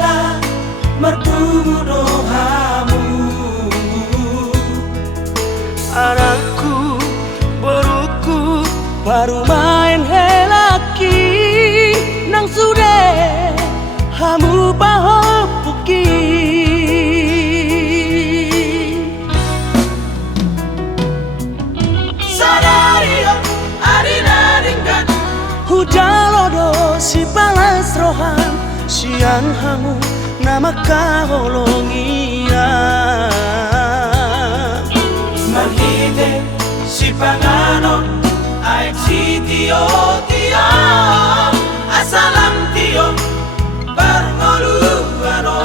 bala mertudo hamu. Anakku beruku baru main helaki nang sude hamu baho puki. Sadario arina ringgan Hujalodo si balas rohan sian hamu nama kaholongia. Marhide si pangano aek si tio tia asalam tio barngoluano.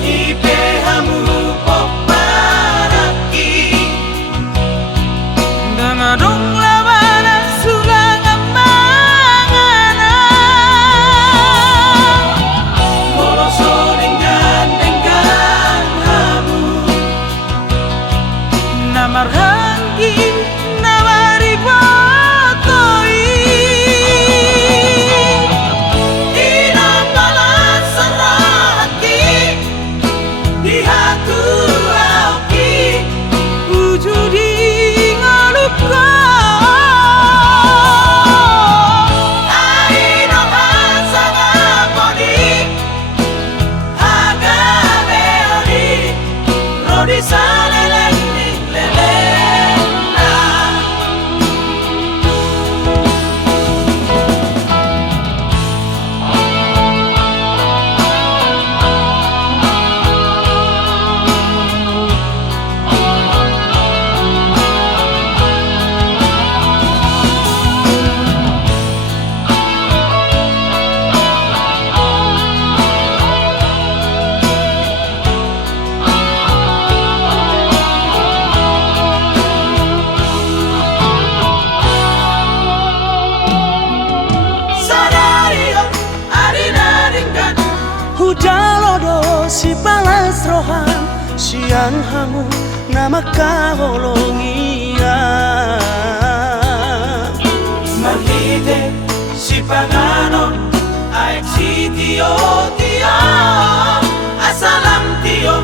Ipe hamu poparaki dangadong labana sulang amangana moloso dengan hamu namarhangi namaribotoi inapalan saraki di hatu aki Ujudi ngaluka aino hansanga bodi hagabeori rodi saleleni lelena. Sadario arina ringgan Hujalodo si balas rohan sian hamu nama kaholongia. Marhide si pangano aek si tio tia asalam tio